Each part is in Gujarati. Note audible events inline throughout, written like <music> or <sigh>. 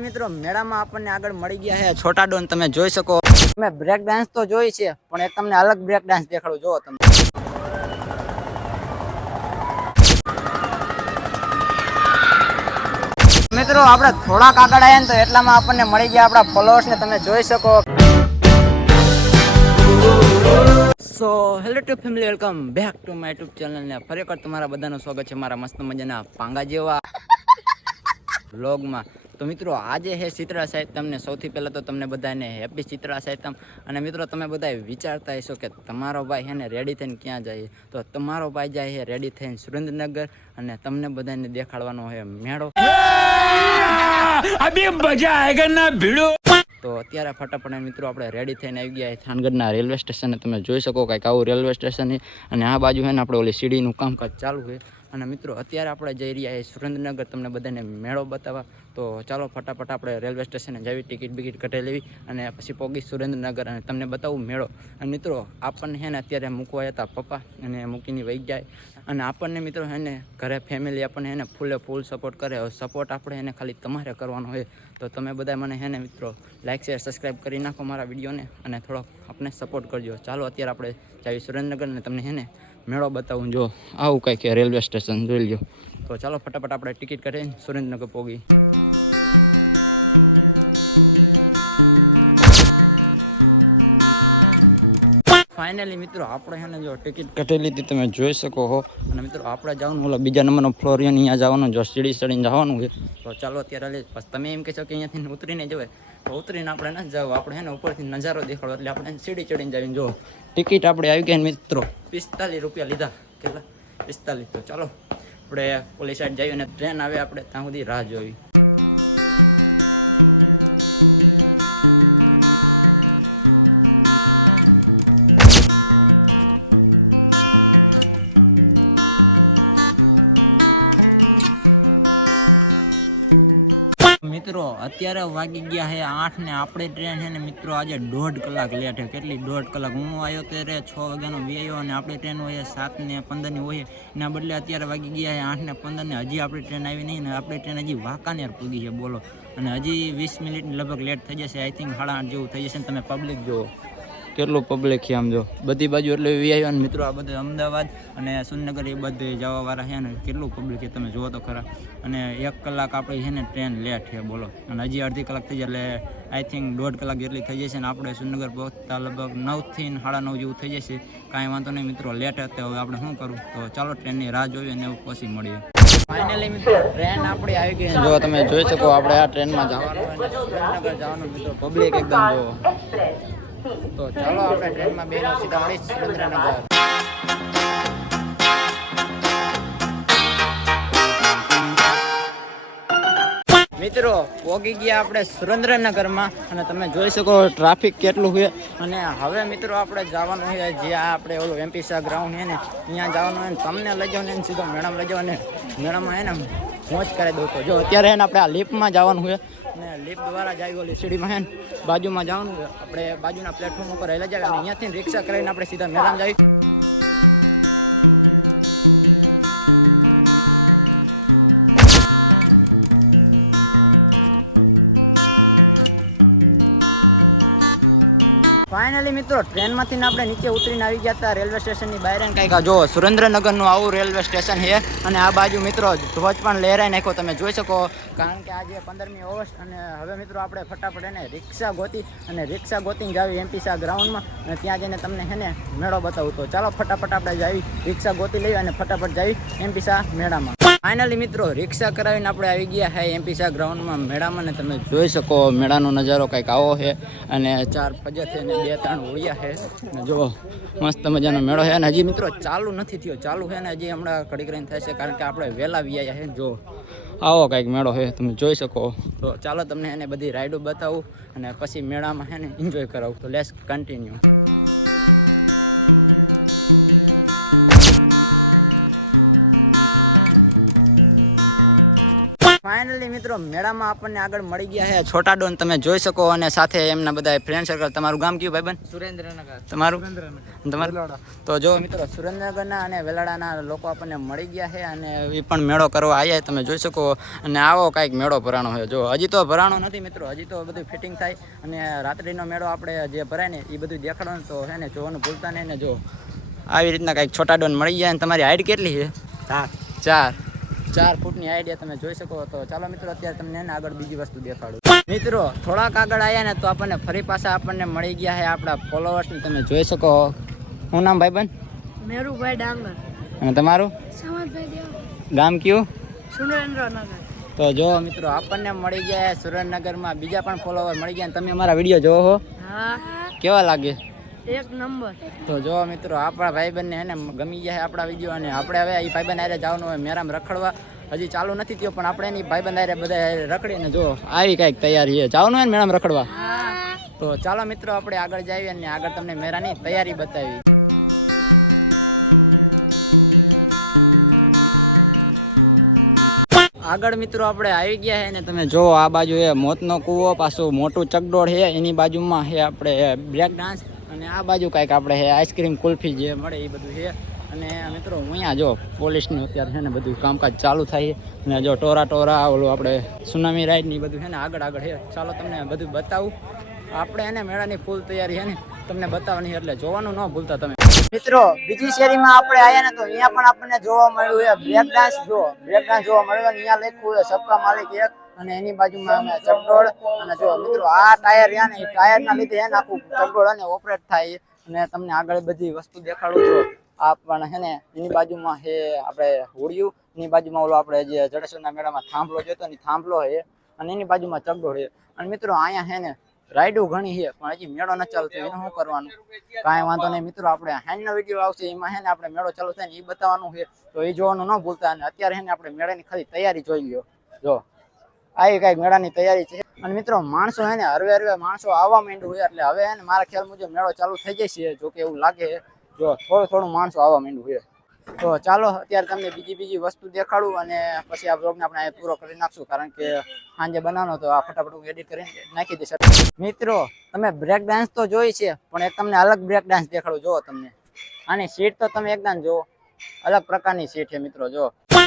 મિત્રો, મેળામાં આપણને આગળ મળી ગયા છે છોટા ડોન તમે જોઈ શકો. તમે બ્રેક ડાન્સ તો જોઈ છે, પણ એક તમને અલગ બ્રેક ડાન્સ દેખાડું. જોવો તમે. મિત્રો, આપણે થોડાક આગળ આવ્યા ને તો એટલામાં આપણને મળી ગયા આપણા ફોલોઅર્સ ને, તમે જોઈ શકો. So hello to family welcome back to my YouTube channel ને ફરી તમારા બધાનું સ્વાગત છે મારા મસ્ત મજાના પાંગા જેવા. <laughs> વ્લોગમાં તો મિત્રો આજે હે ચિત્રા સાહિત્યમ ને સૌથી પહેલાં તો તમને બધાને હેપી ચિત્રા સાહિત્યમ અને મિત્રો તમે બધા વિચારતા હશો કે તમારો ભાઈ હેને રેડી થઈને ક્યાં જાય તો તમારો ભાઈ જાય હે રેડી થઈને સુરેન્દ્રનગર અને તમને બધાને દેખાડવાનો હે મેળો. મજા આયેગા ના ભીડો. તો અત્યારે ફટાફટ મિત્રો આપણે રેડી થઈને આવી ગયા થાનગઢના રેલવે સ્ટેશને તમે જોઈ શકો કંઈક આવું રેલવે સ્ટેશન અને આ બાજુ હે ને આપણે ઓલી સીડીનું કામકાજ ચાલુ હોય અને મિત્રો, અત્યારે આપણે જઈ રહ્યા છીએ સુરેન્દ્રનગર, તમને બધાને મેળો બતાવવા. તો ચાલો ફટાફટ આપણે રેલવે સ્ટેશને જવી, ટિકિટ બિકિટ કઢાઈ લેવી અને પછી પોગી સુરેન્દ્રનગર અને તમને બતાવું મેળો. અને મિત્રો, આપણને છે ને અત્યારે મૂકવા હતા પપ્પા અને મૂકીને વહી જાય અને આપણને મિત્રો છે ને ઘરે ફેમિલી આપણને એને ફૂલે ફૂલ સપોર્ટ કરે. સપોર્ટ આપણે એને ખાલી તમારે કરવાનો હોય. તો તમે બધા મને હે ને મિત્રો લાઇક શેર સબસ્ક્રાઈબ કરી નાખો મારા વિડીયોને અને થોડોક આપણે સપોર્ટ કરજો. ચાલો અત્યારે આપણે જાવી સુરેન્દ્રનગર અને તમને હે ને મેળો બતાવું, જો. આવું કંઈક રેલવે સ્ટેશન, જોઈ લો તો ચાલો, ફટાફટ આપણે ટિકિટ કરીને સુરેન્દ્રનગર પોગી ફાઇનલી મિત્રો, આપણે છે ને જો ટિકિટ કઢી લીધી તમે જોઈ શકો હો. અને મિત્રો, આપણે જવાનું ઓલા બીજા નંબરનો ફ્લોર અહીંયા જવાનું, જો સીડી ચડીને જવાનું છે. તો ચાલો અત્યારે લઈ પછી તમે એમ કહેશો કે અહીંયાથી ઉતરીને જવાય તો ઉતરીને આપણે ન જાવ, આપણે છે ને ઉપરથી નજારો દેખાડો. એટલે આપણે સીડી ચડીને જઈને જો ટિકિટ આપણે આવી ગઈ મિત્રો, પિસ્તાલીસ રૂપિયા લીધા. કેટલા? પિસ્તાલીસ. તો ચાલો, આપણે પોલીસ સાઈડ જઈએ અને ટ્રેન આવે આપણે ત્યાં સુધી રાહ જોવી. મિત્રો, અત્યારે વાગી ગયા છે આઠ ને આપણે ટ્રેન છે ને મિત્રો, આજે દોઢ કલાક લેટ છે કેટલી દોઢ કલાક? હું આવ્યો ત્યારે છ વાગ્યાનો વ્યયો અને આપણી ટ્રેન હોય સાત ને પંદરની હોય એના બદલે અત્યારે વાગી ગયા છે આઠ ને પંદર ને, હજી આપણી ટ્રેન આવી નહીં ને આપણી ટ્રેન હજી વાંકાનેર પૂગી છે, બોલો. અને હજી વીસ મિનિટ લગભગ લેટ થઈ જશે આઈ થિંક સાડા આઠ જેવું થઈ જશે ને તમે પબ્લિક જુઓ. કેટલું પબ્લિક છે આમ જો? બધી બાજુ એટલે વી આવ્યા મિત્રો આ બધું અમદાવાદ અને સુરનગર એ બધે જવાવાળા છે ને કેટલું પબ્લિક છે તમે જુઓ તો ખરા. અને એક કલાક આપણી છે ને ટ્રેન લેટ છે બોલો. અને હજી અડધી કલાક થઈ જાય એટલે આઈ થિંક દોઢ કલાક જેટલી થઈ જશે ને આપણે સુરનગર પહોંચતા લગભગ નવથી સાડા નવ જેવું થઈ જશે. કાંઈ વાંધો નહીં મિત્રો લેટ હતા હવે આપણે શું કરવું તો ચાલો ટ્રેનની રાહ જોઈએ ને એવું પછી મળીએ. ફાઇનલી મિત્રો ટ્રેન આપણી આવી ગઈ જો તમે જોઈ શકો આપણે આ ટ્રેનમાં જવાનું સુરેન્દ્રનગર જવાનું મિત્રો. પબ્લિક એકદમ જો તો ચાલો આપણે ટ્રેનમાં બેનો સીધા મળીશ સુરેન્દ્રનગર. મિત્રો, પોગી ગયા આપણે સુરેન્દ્રનગરમાં અને તમે જોઈ શકો ટ્રાફિક કેટલું છે. અને હવે મિત્રો આપણે જવાનું છે આ આપણે ઓલું એમપી શાહ ગ્રાઉન્ડ છે ને, ત્યાં જવાનું હોય તમને લઈ જાઓ ને, સીધો મેડમ લઈ જાઓ ને. મેડમ હે ને મોજ કરી દઉં જો અત્યારે હે ને આપણે આ લિફ્ટમાં જવાનું છે. ને લિફ્ટ દ્વારા જાય ઓલી સીડીમાં હે બાજુમાં જવાનું છે. આપણે બાજુના પ્લેટફોર્મ ઉપર રહેલા જાય અને અહીંયાથી રિક્ષા કરીને આપણે સીધા મેદાન જાય. ફાઇનલી મિત્રો, ટ્રેનમાંથી આપણે નીચે ઉતરીને આવી ગયા હતા રેલવે સ્ટેશનની બહાર. કંઈક જો સુરેન્દ્રનગરનું આવું રેલવે સ્ટેશન છે અને આ બાજુ મિત્રો ધ્વજ પણ લહેરાઈ નાખ્યો, તમે જોઈ શકો. કારણ કે આજે પંદરમી ઓગસ્ટ અને હવે મિત્રો આપણે ફટાફટ એને રિક્ષા ગોતી અને રિક્ષા ગોતીને જાવી એમપી ગ્રાઉન્ડમાં ત્યાં જઈને તમને હે ને મેળો બતાવું તો ચાલો ફટાફટ આપણે જાવી રિક્ષા ગોતી લઈએ અને ફટાફટ જાવી એમપી શાહ મેળામાં. ફાઇનલી મિત્રો, રિક્ષા કરાવીને આપણે આવી ગયા હે એમપી શાહ ગ્રાઉન્ડમાં મેળામાં ને તમે જોઈ શકો મેળાનો નજારો કંઈક આવો છે અને ચાર ફજા છે ને બે ત્રણ હોળિયા છે. અને જો મસ્ત મજાનો મેળો છે અને હજી મિત્રો ચાલુ નથી થયો. ચાલુ છે ને હજી હમણાં ઘડી રહીને થશે કારણ કે આપણે વહેલા વ્યાયા છે. જો આવો કંઈક મેળો છે, તમે જોઈ શકો. તો ચાલો તમને એને બધી રાઈડો બતાવું અને પછી મેળામાં છે ને એન્જોય કરાવું. તો લેસ કન્ટિન્યુ ફાઇનલી મિત્રો મેળામાં આપણને આગળ મળી ગયા છે છોટા ડોન તમે જોઈ શકો અને સાથે એમના બધા ફ્રેન્ડ સર્કલ તમારું ગામ કયું ભાઈબંધ? સુરેન્દ્રનગર. તમારું? તમારું? તો જો મિત્રો સુરેન્દ્રનગરના અને વેલાડાના લોકો આપણને મળી ગયા છે અને એ પણ મેળો કરવા આવ્યા તમે જોઈ શકો અને આવો કાંઈક મેળો ભરાણો છે. જો હજી તો ભરાણો નથી મિત્રો હજી તો બધું ફિટિંગ થાય અને રાત્રિનો મેળો આપણે જે ભરાય ને એ બધું દેખાડવાનું તો છે ને જોવાનું ભૂલતા નહીં ને જો. આવી રીતના કાંઈક છોટા ડોન મળી ગયા અને તમારી હાઈટ કેટલી છે? ચાર. ચાર. ફૂટની આઈડિયા તમે જોઈ શકો તો ચાલો મિત્રો અત્યારે તમને આગળ બીજી વસ્તુ દેખાડું. મિત્રો થોડાક આગળ આવ્યા ને તો આપણને ફરી પાછા આપણને મળી ગયા છે આપણા ફોલોઅર્સ ને તમે જોઈ શકો. શું નામ ભાઈ બન મેરુભાઈ ડાંગર. અને તમારું? ગામ કયું? સુરેન્દ્રનગર. તો જો મિત્રો આપણને મળી ગયા સુરેન્દ્રનગરમાં બીજા પણ ફોલોવર મળી ગયા તમે અમારા વીડિયો જોવો હા. કેવા લાગે? એક નંબર. તો જો મિત્રો આપણા ભાઈબંધને એને ગમી ગયા આપણા વીડિયો અને આપણે હવે એ ભાઈબંધ આરે જવાનું હોય મેરામ રખડવા. હજી ચાલુ નથી થયો પણ આપણે એની ભાઈબંધ આરે બધા રખડીને જો આવી કાંઈક તૈયારી છે. જવાનું હોય ને મેરામ રખડવા? તો ચાલો મિત્રો આપણે આગળ જઈએ અને આગળ તમને મેરાની તૈયારી બતાવી આગળ મિત્રો આપણે આવી ગયા છે ને તમે જો આ બાજુ એ મોતનો કૂવો પાછું મોટું ચકડોળ છે એની બાજુમાં છે આપણે બ્રેક ડાન્સ અને આ બાજુ કાંઈક આપણે આઈસ્ક્રીમ, કુલ્ફી જે મળે એ બધું છે. અને મિત્રો અહીંયા જો પોલીસનું અત્યારે છે ને બધું કામકાજ ચાલુ થાય અને જો ટોરા ટોરા, ઓલું આપણે સુનામી રાઈડની બધું છે ને આગળ આગળ છે. ચાલો તમને બધું બતાવું. આપણે એને મેળાની ફૂલ તૈયારી છે ને તમને બતાવવાની એટલે જોવાનું ન ભૂલતા તમે. મિત્રો, બીજી શેરીમાં આપણે આવ્યા ને તો અહીંયા પણ આપણને જોવા મળ્યું છે બ્રેક ડાન્સ જો બ્રેક ડાન્સ જોવા મળ્યું અહીંયા લખ્યું છે, સબકા માલિક એક અને એની બાજુમાં અમે ચકડોળ અને જો મિત્રો આ ટાયર રહ્યા ને એ ટાયરના લીધે એને આખું ચકડોળ અને ઓપરેટ થાય અને તમને આગળ બધી વસ્તુ દેખાડું છું. આ પણ છે ને એની બાજુમાં છે આપણે હોળિયું એની બાજુમાં ઓલો આપણે જે જડેશ્વરના મેળામાં થાંભલો જોતો ને થાંભલો છે અને એની બાજુમાં ચકડોળ છે અને મિત્રો અહીંયા છે ને રાઈડું ઘણી છે પણ હજી મેળો ન ચાલતો, એનું શું કરવાનું? કાંઈ વાંધો નહીં મિત્રો, આપણે હેન્ડનો વીડિયો આવશે, એમાં છે ને આપણે મેળો ચાલુ થાય ને એ બતાવવાનું છે તો એ જોવાનું ન ભૂલતા અને અત્યારે છે ને આપણે મેળાની ખાલી તૈયારી જોઈ લ્યો. જો. આવી કાંઈક મેળાની તૈયારી છે. અને મિત્રો, માણસો હે ને, હરવે હરવે માણસો આવવા માંડ્યું હોય એટલે હવે ને, મારા ખ્યાલ મુજબ મેળો ચાલુ થઈ જશે. જો કે એવું લાગે, જો થોડું થોડું માણસો આવવા માંડ્યું હોય તો ચાલો, અત્યારે તમને બીજી બીજી વસ્તુ દેખાડું અને પછી આ બ્લોગને આપણે પૂરો કરી નાખશું. કારણ કે સાંજે બનાવવાનો તો આ ફટાફટ એડિટ કરીને નાખી દઈશ. મિત્રો, તમે બ્રેક ડાન્સ તો જોઈ છે, પણ એક તમને અલગ બ્રેક ડાન્સ દેખાડું. જુઓ તમને. આની સીટ તો તમે એકદમ જુઓ. અલગ પ્રકારની સીટ છે મિત્રો જો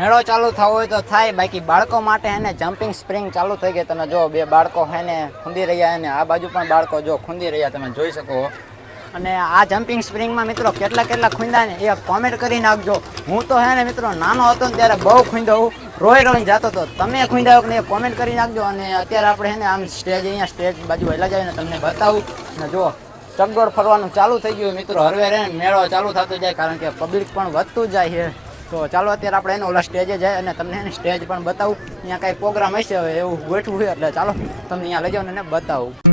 મેળો ચાલુ થવો હોય તો થાય. બાકી બાળકો માટે હે ને જમ્પિંગ સ્પ્રિંગ ચાલુ થઈ ગઈ. તમે જો બે બાળકો હે ને ખૂંદી રહ્યા અને આ બાજુ પણ બાળકો જો ખૂંદી રહ્યા, તમે જોઈ શકો. અને આ જમ્પિંગ સ્પ્રિંગમાં મિત્રો કેટલા કેટલા ખૂંદા ને, એ કોમેન્ટ કરી નાખજો. હું તો હે ને મિત્રો નાનો હતો ને ત્યારે બહુ ખૂંદો રોઈ રોઈને જતો હતો. તમે ખૂંદાયો ને એ કોમેન્ટ કરી નાખજો. અને અત્યારે આપણે હે ને આમ સ્ટેજ અહીંયા સ્ટેજ બાજુ વહેલા જાય ને તમને બતાવું. ને જો ચગડોળ ફરવાનું ચાલુ થઈ ગયું મિત્રો. હરવે મેળો ચાલુ થતો જાય કારણ કે પબ્લિક પણ વધતું જાય છે. તો ચાલો અત્યારે આપણે એને ઓલા સ્ટેજે જાય અને તમને એને સ્ટેજ પણ બતાવું. અહીંયા કાંઈ પ્રોગ્રામ હશે હવે એવું ગોઠવું હોય એટલે ચાલો, તમને અહીંયા લઈ જાઓ ને બતાવું.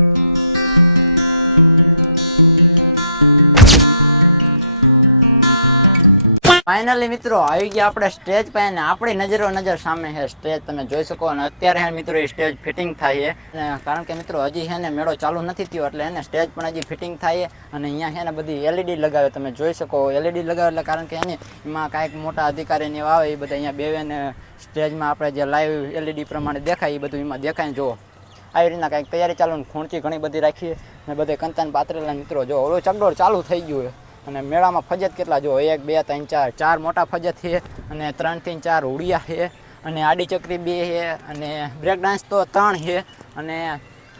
ફાઇનલી મિત્રો, આવી ગયા આપણે સ્ટેજ પાસે ને આપણી નજરો નજર સામે છે. સ્ટેજ તમે જોઈ શકો અને અત્યારે મિત્રો, એ સ્ટેજ ફિટિંગ થાય છે. કારણ કે મિત્રો, હજી છે ને મેળો ચાલુ નથી થયો, એટલે એને સ્ટેજ પણ હજી ફિટિંગ થાય અને અહીંયા છે ને બધી એલઈડી લગાવે, તમે જોઈ શકો એલઈડી લગાવે, એટલે કારણ કે એને એમાં કાંઈક મોટા અધિકારીને એવા આવે, એ બધા અહીંયા બેવે ને સ્ટેજમાં આપણે જે લાઈવ એલઈડી પ્રમાણે દેખાય, એ બધું એમાં દેખાય જુઓ. આવી રીતના કાંઈક તૈયારી ચાલુ ખૂણચી ઘણી બધી રાખીએ. ને બધે કંતાન પાત્રેલા મિત્રો, જો ઓલો ચકડોળ ચાલુ થઈ ગયું અને મેળામાં ફજત કેટલા જો, એક, બે, ત્રણ, ચાર ચાર મોટા ફજત છે અને ત્રણ ત્રણ ચાર ઉડિયા છે અને આડી ચક્રી બે છે અને બ્રેક ડાન્સ તો ત્રણ છે અને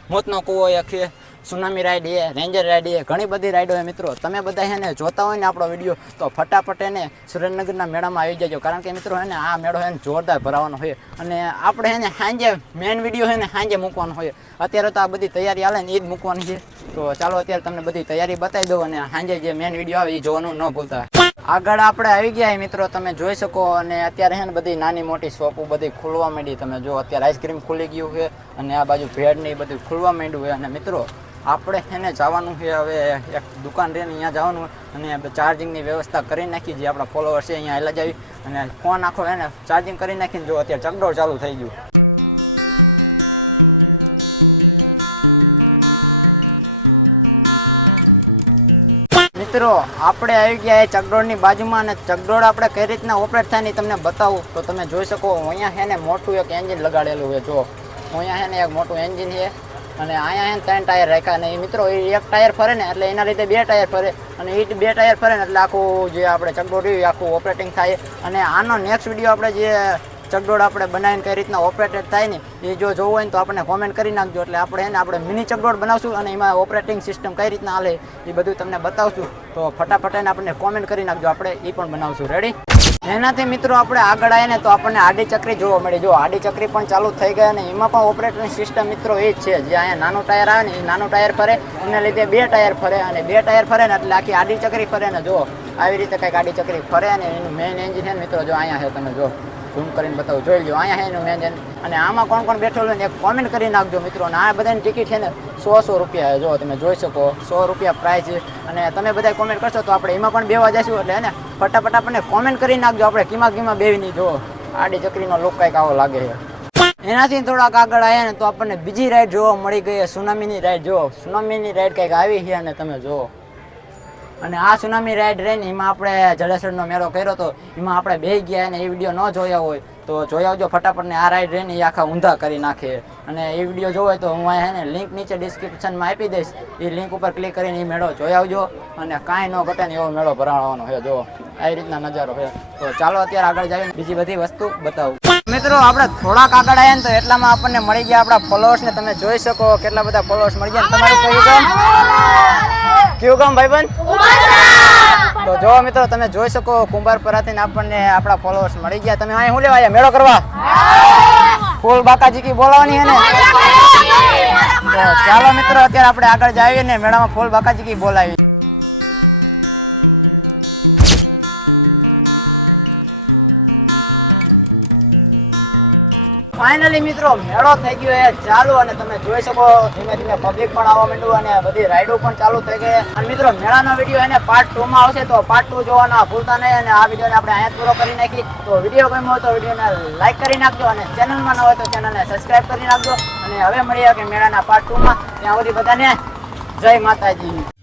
મોતનો કૂવો એક છે. સુનામી રાઈડ એ રેન્જર રાઈડ એ, ઘણી બધી રાઈડો છે મિત્રો. તમે બધા એને જોતા હોય ને આપણો વીડિયો તો ફટાફટ એને સુરેન્દ્રનગરના મેળામાં આવી જજો. કારણ કે મિત્રો એને આ મેળો એને જોરદાર ભરાવાનો હોય અને આપણે એને સાંજે મેન વીડિયો એને સાંજે મૂકવાનો હોય અત્યારે તો આ બધી તૈયારી હાલે ને એ જ મૂકવાની છે. તો ચાલો અત્યારે તમને બધી તૈયારી બતાવી દઉં અને સાંજે જે મેન વીડિયો આવે એ જોવાનું ન ભૂલતા. આગળ આપણે આવી ગયા મિત્રો, તમે જોઈ શકો. અને અત્યારે હે ને બધી નાની મોટી શોપો બધી ખુલવા માંડી. તમે જો અત્યારે આઈસ્ક્રીમ ખુલી ગયું છે. અને આ બાજુ ભેડ ને એ બધું ખુલવા માંડ્યું છે. અને મિત્રો આપણે એને જવાનું છે હવે એક દુકાન રહીને અહીંયા જવાનું અને ચાર્જિંગની વ્યવસ્થા કરી નાખી જે આપણા ફોલોવર છે અહીંયા એલા જાવી અને ફોન આખો એને ચાર્જિંગ કરી નાખીને જો અત્યારે ચકડોળ ચાલુ થઈ ગયું. મિત્રો, આપણે આવી ગયા એ ચકડોળની બાજુમાં અને ચકડોળ આપણે કઈ રીતના ઓપરેટ થાય ને તમને બતાવું. તો તમે જોઈ શકો, અહીંયા છે ને મોટું એક એન્જિન લગાડેલું છે, જો. અહીંયા છે ને એક મોટું એન્જિન છે. અને અહીંયા છે ત્રણ ટાયર રાખ્યા અને એ મિત્રો એ એક ટાયર ફરે ને, એટલે એના લીધે બે ટાયર ફરે. અને એ બે ટાયર ફરે ને, એટલે આખું જે આપણે ચકડોળ રહ્યું આખું ઓપરેટિંગ થાય. અને આનો નેક્સ્ટ વીડિયો આપણે જે ચકડોળ આપણે બનાવીને કઈ રીતના ઓપરેટેડ થાય ને એ જો જોવું હોય ને તો આપણે કોમેન્ટ કરી નાખજો. એટલે આપણે એને આપણે મિની ચકડોળ બનાવશું અને એમાં ઓપરેટિંગ સિસ્ટમ કઈ રીતના હાલે એ બધું તમને બતાવશું. તો ફટાફટ એને આપણને કોમેન્ટ કરી નાખજો. આપણે એ પણ બનાવશું. રેડી એનાથી મિત્રો આપણે આગળ આવીએ ને તો આપણને આડી ચક્રી જોવા મળી. જો આડી ચક્રી પણ ચાલુ થઈ ગઈ અને એમાં પણ ઓપરેટિંગ સિસ્ટમ મિત્રો એ જ છે. જે અહીંયા નાનું ટાયર આવે ને, એ નાનું ટાયર ફરે એના લીધે બે ટાયર ફરે અને બે ટાયર ફરે ને એટલે આખી આડી ચક્રી ફરે ને જો. આવી રીતે કંઈક આડી ચક્રી ફરે અને એનું મેઇન એન્જિન મિત્રો, જો અહીંયા છે તમે જો. ઝૂમ કરીને બતાવું. જોઈ લો અહીંયા છે એનું એન્જિન અને આમાં કોણ કોણ બેઠેલું ને એક કોમેન્ટ કરી નાખજો મિત્રો. અને આ બધાની ટિકિટ છે ને સો સો રૂપિયા. જો તમે જોઈ શકો, સો રૂપિયા પ્રાઇસ અને તમે બધા કોમેન્ટ કરશો તો આપણે એમાં પણ બેવા જઈશું. એટલે ને ફટાફટ આપણને કોમેન્ટ કરી નાખજો. આપણે કીમા કીમા બેવી નહીં જો આડી ચકરીનો લોક કંઈક આવો લાગે છે. એનાથી થોડાક આગળ આવ્યા ને તો આપણને બીજી રાઈડ જોવા મળી ગઈ સુનામીની રાઈડ જો, સુનામીની રાઈડ કંઈક આવી છે અને તમે જુઓ અને આ સુનામી રાઈડ રહીને એમાં આપણે જલેસરનો મેળો કર્યો હતો એમાં આપણે બે ગયા અને એ વીડિયો ન જોયા હોય, તો જોઈ આવજો ફટાફટ ને આ રાઈડ રહીને એ આખા ઊંધા કરી નાખે. અને એ વીડિયો જોવો હોય તો હું અહીંયા ને લિંક નીચે ડિસ્ક્રિપ્શનમાં આપી દઈશ. એ લિંક ઉપર ક્લિક કરીને એ મેળો જોઈ આવજો અને કાંઈ ન ઘટે ને એવો મેળો ભરાવાનો છે જો આવી રીતના નજારો છે. તો ચાલો અત્યારે આગળ જઈને બીજી બધી વસ્તુ બતાવું. મિત્રો, આપણે થોડાક આગળ આવ્યા ને તો એટલામાં આપણને મળી ગયા આપણા ફોલોઅર્સ ને. તમે જોઈ શકો કેટલા બધા ફોલોઅર્સ મળી ગયા તમારું કહ્યું કયું ગામ ભાઈબંધ? તો જો મિત્રો તમે જોઈ શકો કુંભારપરાથી ને આપણને આપણા ફોલોઅર્સ મળી ગયા. તમે અહીં શું લેવા આવ્યા? મેળો કરવા? ફૂલ બાકાજી કી બોલાવાની હે ને તો ચાલો મિત્રો અત્યારે આપણે આગળ જઈએ ને મેળામાં ફૂલ બાકાજી કી બોલાવી ફાઇનલી મિત્રો, મેળો થઈ ગયો એ ચાલુ અને તમે જોઈ શકો, ધીમે ધીમે પબ્લિક પણ આવવા માંડ્યું અને બધી રાઈડો પણ ચાલુ થઈ ગઈ અને મિત્રો, મેળાનો વીડિયો એને પાર્ટ ટુ માં આવશે, તો પાર્ટ ટુ જોવાના ભૂલતા નહીં અને આ વિડીયોને આપણે અહીંયા પૂરો કરી નાખી તો વીડિયો ગમ્યો હોય તો વિડીયોને લાઈક કરી નાખજો અને ચેનલમાં ન હોય તો ચેનલને સબસ્ક્રાઇબ કરી નાખજો. અને હવે મળીએ કે મેળાના પાર્ટ ટુ માં. ત્યાં સુધી બધાને જય માતાજી.